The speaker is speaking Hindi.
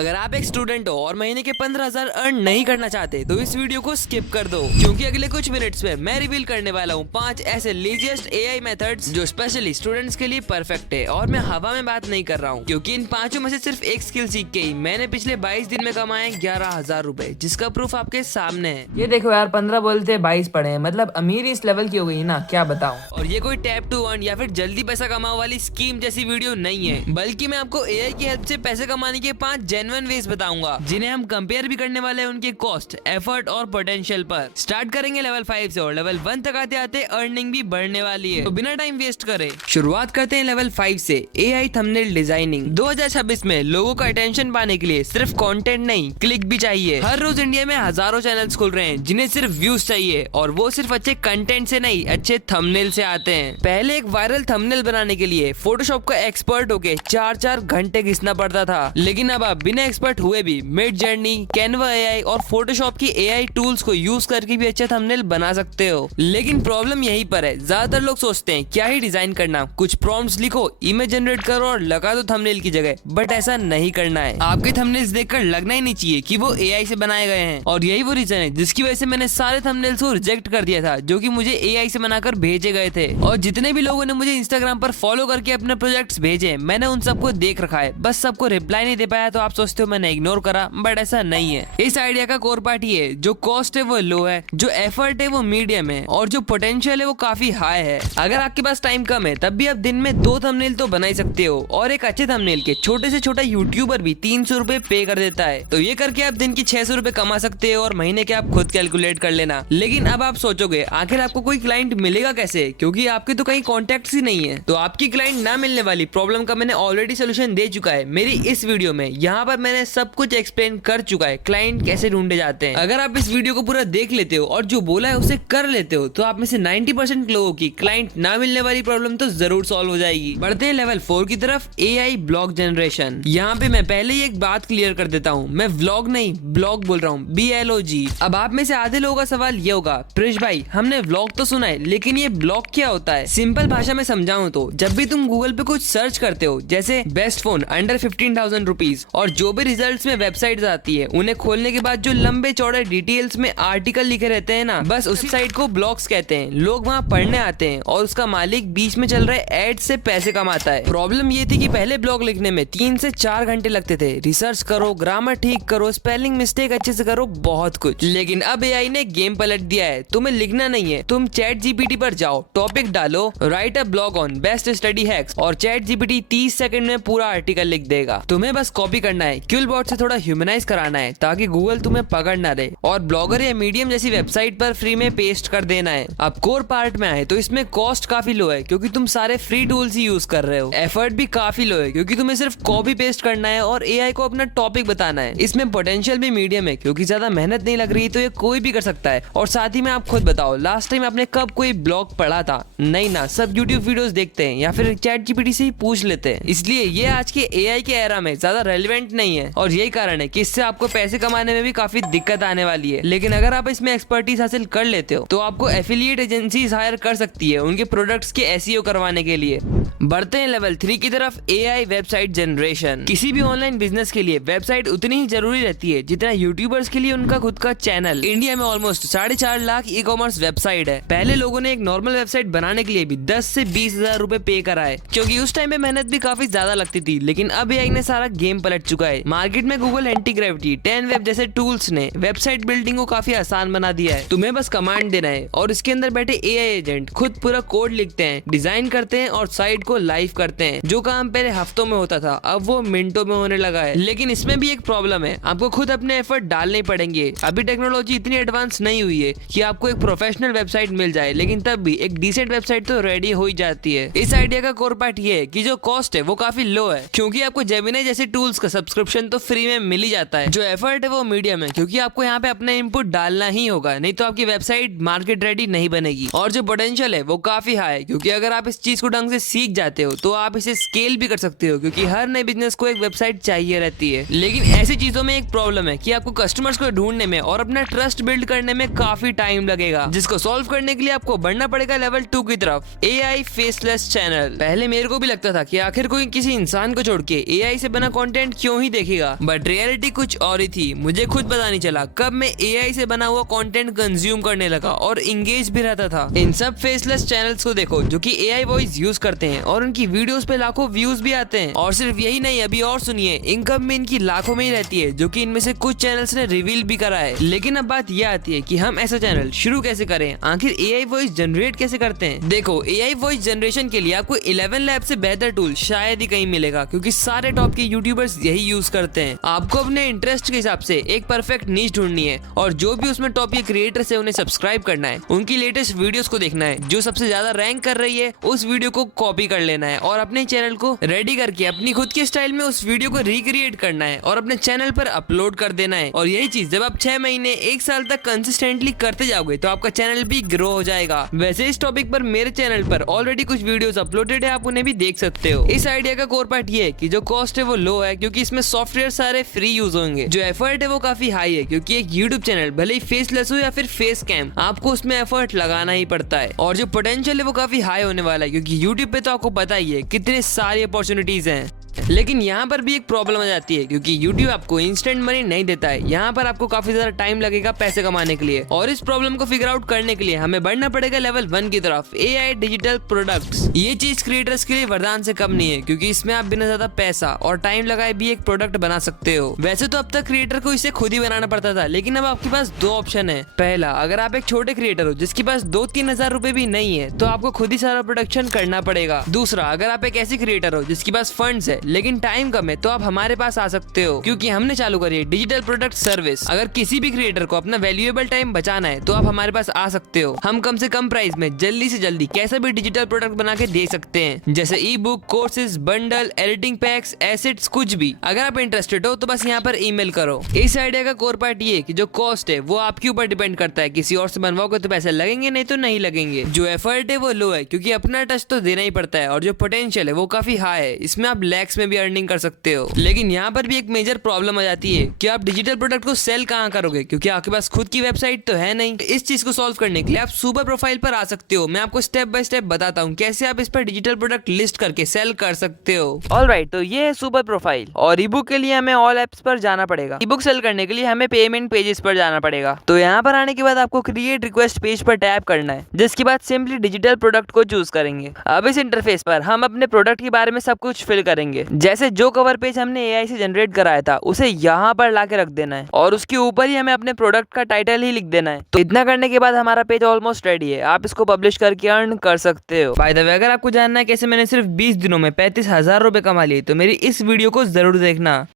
अगर आप एक स्टूडेंट हो और महीने के 15,000 अर्न नहीं करना चाहते तो इस वीडियो को स्किप कर दो, क्योंकि अगले कुछ मिनट्स में मैं रिवील करने वाला हूँ 5 ऐसे लेजिएस्ट एआई मेथड्स जो स्पेशली स्टूडेंट्स के लिए परफेक्ट है। और मैं हवा में बात नहीं कर रहा हूँ, क्योंकि इन पांचों में से सिर्फ एक स्किल सीख के ही मैंने पिछले 22 दिन में कमाए 11,000 रुपए, जिसका प्रूफ आपके सामने है। ये देखो यार, 15 बोलते 22 पढ़े हैं, मतलब अमीर इस लेवल की हो गई ना, क्या बताऊं। और ये कोई टैप टू अर्न या फिर जल्दी पैसा कमाओ वाली स्कीम जैसी वीडियो नहीं है, बल्कि मैं आपको एआई की हेल्प से पैसे कमाने के 5 जेन्युइन वेज बताऊंगा, जिन्हें हम कंपेयर भी करने वाले हैं उनके कॉस्ट, एफर्ट और पोटेंशियल पर। स्टार्ट करेंगे लेवल 5 से और लेवल 1 तक आते आते अर्निंग भी बढ़ने वाली है, तो बिना टाइम वेस्ट करे शुरुआत करते हैं लेवल 5 से। AI thumbnail designing. 2026 में लोगों का अटेंशन पाने के लिए सिर्फ कंटेंट नहीं, क्लिक भी चाहिए। हर रोज इंडिया में हजारों चैनल्स खुल रहे हैं जिन्हें सिर्फ व्यूज चाहिए, और वो सिर्फ अच्छे कंटेंट से नहीं, अच्छे थंबनेल से आते हैं। पहले एक वायरल थंबनेल बनाने के लिए फोटोशॉप का एक्सपर्ट होके 4-4 घंटे घिसना पड़ता था, लेकिन अब आप बिना एक्सपर्ट हुए भी मिड जर्नी, कैनवा एआई और फोटोशॉप की एआई टूल्स को यूज करके भी अच्छा थंबनेल बना सकते हो। लेकिन प्रॉब्लम यहीं पर है, ज्यादातर लोग सोचते हैं क्या ही डिजाइन करना, कुछ प्रॉम्प्ट्स लिखो, इमेज जनरेट करो और लगा दो थंबनेल की जगह। बट ऐसा नहीं करना है। आपके थंबनेल्स देखकर लगना ही नहीं चाहिए कि वो एआई से बनाए गए हैं, और यही वो रीजन है जिसकी वजह से मैंने सारे थंबनेल्स को रिजेक्ट कर दिया था जो कि मुझे एआई से बनाकर भेजे गए थे। और जितने भी लोगों ने मुझे इंस्टाग्राम पर फॉलो करके अपने प्रोजेक्ट्स भेजे, मैंने उन सबको देख रखा है, बस सबको रिप्लाई नहीं दे पाया, तो आप सोचते हो मैंने इग्नोर करा, बट ऐसा नहीं है। इस आइडिया का कोर पार्ट ये है, जो कॉस्ट है वो लो है, जो एफर्ट है वो मीडियम है, और जो पोटेंशियल है वो काफी हाई है। अगर आपके पास टाइम कम है तब भी आप दिन में 2 थंबनेल तो बना ही सकते हो, और एक अच्छे थंबनेल के छोटे से छोटा यूट्यूबर भी 300 रुपए पे कर देता है। तो ये करके आप दिन की 600 रुपए कमा सकते हो, और महीने के आप खुद कैलकुलेट कर लेना। लेकिन अब आप सोचोगे आखिर आपको कोई क्लाइंट मिलेगा कैसे, क्योंकि आपके तो कहीं कॉन्टेक्ट्स ही नहीं है। तो आपकी क्लाइंट ना मिलने वाली प्रॉब्लम का मैंने ऑलरेडी सोल्यूशन दे चुका है मेरी इस वीडियो में। यहाँ पर मैंने सब कुछ एक्सप्लेन कर चुका है, क्लाइंट कैसे ढूंढे जाते हैं। अगर आप इस वीडियो को पूरा देख लेते हो और जो बोला है उसे कर लेते हो, तो आप में से 90% लोगों की क्लाइंट ना मिलने वाली प्रॉब्लम तो जरूर सॉल्व हो जाएगी। बढ़ते हैं लेवल 4 की तरफ, एआई ब्लॉग जनरेशन। यहाँ पे मैं पहले ही एक बात क्लियर कर देता हूँ, मैं व्लॉग नहीं ब्लॉग बोल रहा हूँ, BLOG। अब आप में से आधे लोगों का सवाल ये होगा, प्रिश भाई हमने व्लॉग तो सुना है, लेकिन ये ब्लॉग क्या होता है? सिंपल भाषा में समझाऊं तो, जब भी तुम गूगल पे कुछ सर्च करते हो, जैसे बेस्ट फोन अंडर 15,000 रुपीज, और जो भी रिजल्ट्स में वेबसाइट आती है, उन्हें खोलने के बाद जो लंबे चौड़े डिटेल्स में आर्टिकल लिखे रहते हैं ना, बस उसी साइट को ब्लॉग्स कहते हैं। लोग वहाँ पढ़ने आते हैं और उसका मालिक बीच में चल रहे एड से पैसे कमाता है। प्रॉब्लम ये थी कि पहले ब्लॉग लिखने में 3 से 4 घंटे लगते थे, रिसर्च करो, ग्रामर ठीक करो, स्पेलिंग मिस्टेक अच्छे से करो, बहुत कुछ। लेकिन अब एआई ने गेम पलट दिया है, तुम्हें लिखना नहीं है, तुम ChatGPT पर जाओ, टॉपिक डालो, right a blog on best study hacks, और ChatGPT 30 सेकंड में पूरा आर्टिकल लिख देगा। तुम्हें बस कॉपी करना है, क्यूलबॉट से थोड़ा ह्यूमनाइज कराना है ताकि गूगल तुम्हें पकड़ ना दे, और ब्लॉगर या मीडियम जैसी वेबसाइट पर फ्री में पेस्ट कर देना है। अब कोर पार्ट में आए तो इसमें कॉस्ट काफी लो है, क्योंकि तुम सारे फ्री टूल्स ही यूज कर रहे हो। एफर्ट भी काफी लो है, क्योंकि तुम्हें सिर्फ कॉपी पेस्ट करना है और एआई को अपना टॉपिक बताना है। इसमें पोटेंशियल भी मीडियम है, क्योंकि ज्यादा मेहनत नहीं लग रही, तो ये कोई भी कर सकता है। और साथ ही में आप खुद बताओ, लास्ट टाइम आपने कब कोई ब्लॉग पढ़ा था? नहीं ना, सब यूट्यूब वीडियोस देखते हैं या फिर ChatGPT से ही पूछ लेते हैं। इसलिए ये आज के एआई के एरा में ज्यादा रेलेवेंट नहीं है, और यही कारण है कि इससे आपको पैसे कमाने में भी काफी दिक्कत आने वाली है। लेकिन अगर आप इसमें एक्सपर्टीज हासिल कर लेते हो, तो आपको एफिलिएट एजेंसीज हायर कर सकती है उनके प्रोडक्ट्स के SEO करवाने के लिए। बढ़ते हैं लेवल 3 की तरफ, एआई वेबसाइट जनरेशन। किसी भी ऑनलाइन बिजनेस के लिए वेबसाइट उतनी ही जरूरी रहती है जितना यूट्यूबर्स के लिए उनका खुद का चैनल। इंडिया में almost 4.5 lakh e commerce website है। पहले लोगों ने एक नॉर्मल वेबसाइट बनाने के लिए भी 10 से 20,000 रुपए पे कराए, क्योंकि उस टाइम में मेहनत भी काफी ज्यादा लगती थी। लेकिन अब एआई ने सारा गेम पलट चुका है। मार्केट में गूगल एंटी-ग्रेविटी, 10 वेब जैसे टूल्स ने वेबसाइट बिल्डिंग को काफी आसान बना दिया है। तुम्हें बस कमांड देना है और इसके अंदर बैठे एआई एजेंट खुद पूरा कोड लिखते हैं, डिजाइन करते हैं और साइट को लाइव करते हैं। जो काम पहले हफ्तों में होता था, अब वो मिनटों में होने लगा है। लेकिन इसमें भी एक प्रॉब्लम है, आपको खुद अपने एफर्ट डालने पड़ेंगे। अभी टेक्नोलॉजी इतनी एडवांस नहीं हुई है कि आपको एक प्रोफेशनल वेबसाइट मिल जाए, लेकिन तब भी एक डिसेंट वेबसाइट तो रेडी हो ही जाती है। इस आइडिया का कोर पार्ट ये है कि जो कॉस्ट है वो काफी लो है, क्योंकि आपको जेमिनी जैसे टूल्स का सब्सक्रिप्शन तो फ्री में मिल ही जाता है। जो एफर्ट है वो मीडियम है, क्योंकि आपको यहाँ पे अपना इनपुट डालना ही होगा, नहीं तो आपकी वेबसाइट मार्केट रेडी नहीं बनेगी। और जो पोटेंशियल है वो काफी हाई है, क्योंकि अगर आप इस चीज को ढंग से सीख जाते हो तो आप इसे स्केल भी कर सकते हो, क्योंकि हर नए बिजनेस को एक वेबसाइट चाहिए रहती है। लेकिन ऐसी चीजों में एक प्रॉब्लम है कि आपको कस्टमर्स को ढूंढने में और अपना ट्रस्ट बिल्ड करने में काफी टाइम लगेगा, जिसको सॉल्व करने के लिए आपको बढ़ना पड़ेगा लेवल 2 की तरफ, एआई फेसलेस चैनल। पहले मेरे को भी लगता था कि आखिर कोई किसी इंसान को छोड़ के एआई से बना कंटेंट क्यों ही ही देखेगा, बट रियलिटी कुछ और ही थी। मुझे खुद पता नहीं चला कब मैं AI से बना हुआ कंटेंट कंज्यूम करने लगा और इंगेज भी रहता था। इन सब फेसलेस चैनल्स को देखो जो कि AI वॉइस यूज करते हैं और उनकी वीडियोस पे लाखों व्यूज भी आते हैं। और सिर्फ यही नहीं, अभी और सुनिए, इनकम में इनकी लाखों में ही रहती है, जो कि इनमें से कुछ चैनल्स ने रिवील भी करा है। लेकिन अब बात यह आती है कि हम ऐसा चैनल शुरू कैसे करें, आखिर AI वॉइस जनरेट कैसे करते हैं। देखो, AI वॉइस जनरेशन के लिए आपको 11 लैब से बेहतर टूल शायद ही कहीं मिलेगा, क्योंकि सारे टॉप के यूट्यूबर्स यही यूज करते हैं। आपको अपने इंटरेस्ट के हिसाब से एक परफेक्ट नीश ढूंढनी है और जो भी उसमें टॉप के क्रिएटर्स है उन्हें सब्सक्राइब करना है, उनकी लेटेस्ट वीडियोस को देखना है, जो सबसे ज्यादा रैंक कर रही है उस वीडियो को कॉपी कर लेना है और अपने चैनल को रेडी करके अपनी खुद के स्टाइल में उस वीडियो को रिक्रिएट करना है और अपने चैनल पर अपलोड कर देना है। और यही चीज जब आप 6 महीने 1 साल तक कंसिस्टेंटली करते जाओगे तो आपका चैनल भी ग्रो हो जाएगा। वैसे इस टॉपिक पर मेरे चैनल पर ऑलरेडी कुछ वीडियोस अपलोडेड है, आप उन्हें भी देख सकते हो। इस आइडिया का कोर पार्ट ये है कि जो कॉस्ट है वो लो है, क्योंकि इसमें सॉफ्टवेयर सारे फ्री यूज होंगे। जो एफर्ट है वो काफी हाई है, क्योंकि एक यूट्यूब चैनल भले ही फेसलेस हो या फिर फेस कैम, आपको उसमें एफर्ट लगाना ही पड़ता है। और जो पोटेंशियल है वो काफी हाई होने वाला है, क्योंकि यूट्यूब पे तो आपको पता ही है कितने सारी अपॉर्चुनिटीज हैं। लेकिन यहाँ पर भी एक प्रॉब्लम आ जाती है, क्योंकि YouTube आपको इंस्टेंट मनी नहीं देता है। यहाँ पर आपको काफी ज्यादा टाइम लगेगा पैसे कमाने के लिए, और इस प्रॉब्लम को फिगर आउट करने के लिए हमें बढ़ना पड़ेगा लेवल 1 की तरफ, AI डिजिटल प्रोडक्ट्स। ये चीज क्रिएटर्स के लिए वरदान से कम नहीं है, क्योंकि इसमें आप बिना ज्यादा पैसा और टाइम लगाए भी एक प्रोडक्ट बना सकते हो। वैसे तो अब तक क्रिएटर को इसे खुद ही बनाना पड़ता था, लेकिन अब आपके पास 2 ऑप्शन है। पहला, अगर आप एक छोटे क्रिएटर हो जिसके पास 2-3 हजार रुपए भी नहीं है, तो आपको खुद ही सारा प्रोडक्शन करना पड़ेगा। दूसरा, अगर आप एक ऐसी क्रिएटर हो जिसके पास फंड्स है लेकिन टाइम कम है, तो आप हमारे पास आ सकते हो, क्योंकि हमने चालू करी है डिजिटल प्रोडक्ट सर्विस। अगर किसी भी क्रिएटर को अपना वैल्यूएबल टाइम बचाना है तो आप हमारे पास आ सकते हो। हम कम से कम प्राइस में जल्दी से जल्दी कैसा भी डिजिटल प्रोडक्ट बना के दे सकते हैं, जैसे ई book, courses, bundle, editing PACS, assets, कुछ भी। अगर आप इंटरेस्टेड हो तो बस यहाँ पर ईमेल करो। इस आइडिया का कोर पार्ट ये कि जो कॉस्ट है वो आपके ऊपर डिपेंड करता है। किसी और से बनवाओगे तो पैसे लगेंगे, नहीं तो नहीं लगेंगे। जो एफर्ट है वो लो है, क्योंकि अपना टच तो देना ही पड़ता है, और जो पोटेंशियल है वो काफी हाई है। इसमें आप लैक्स में भी अर्निंग कर सकते हो। लेकिन यहाँ पर भी एक मेजर प्रॉब्लम आ जाती है कि आप डिजिटल प्रोडक्ट को सेल कहाँ करोगे, क्योंकि आपके पास खुद की वेबसाइट तो है नहीं। इस चीज को सॉल्व करने के लिए आप सुपर प्रोफाइल पर आ सकते हो। मैं आपको स्टेप बाय स्टेप बताता हूँ कैसे आप इस पर डिजिटल प्रोडक्ट लिस्ट करके सेल कर सकते हो। ऑलराइट, तो ये है सुपर प्रोफाइल। और ईबुक के लिए हमें ऑल एप्स पर जाना पड़ेगा। ईबुक सेल करने के लिए हमें पेमेंट पेजेस पर जाना पड़ेगा। तो यहाँ पर आने के बाद आपको क्रिएट रिक्वेस्ट पेज पर टैप करना है, जिसके बाद सिंपली डिजिटल प्रोडक्ट को चूज करेंगे। अब इस इंटरफेस पर हम अपने प्रोडक्ट के बारे में सब कुछ फिल करेंगे। जैसे जो कवर पेज हमने AI से जनरेट कराया था उसे यहाँ पर लाके रख देना है, और उसके ऊपर ही हमें अपने प्रोडक्ट का टाइटल ही लिख देना है। तो इतना करने के बाद हमारा पेज ऑलमोस्ट रेडी है। आप इसको पब्लिश करके अर्न कर सकते हो। बाय द वे, अगर आपको जानना है कैसे मैंने सिर्फ 20 दिनों में 35,000 रुपए कमा लिए, तो मेरी इस वीडियो को जरूर देखना।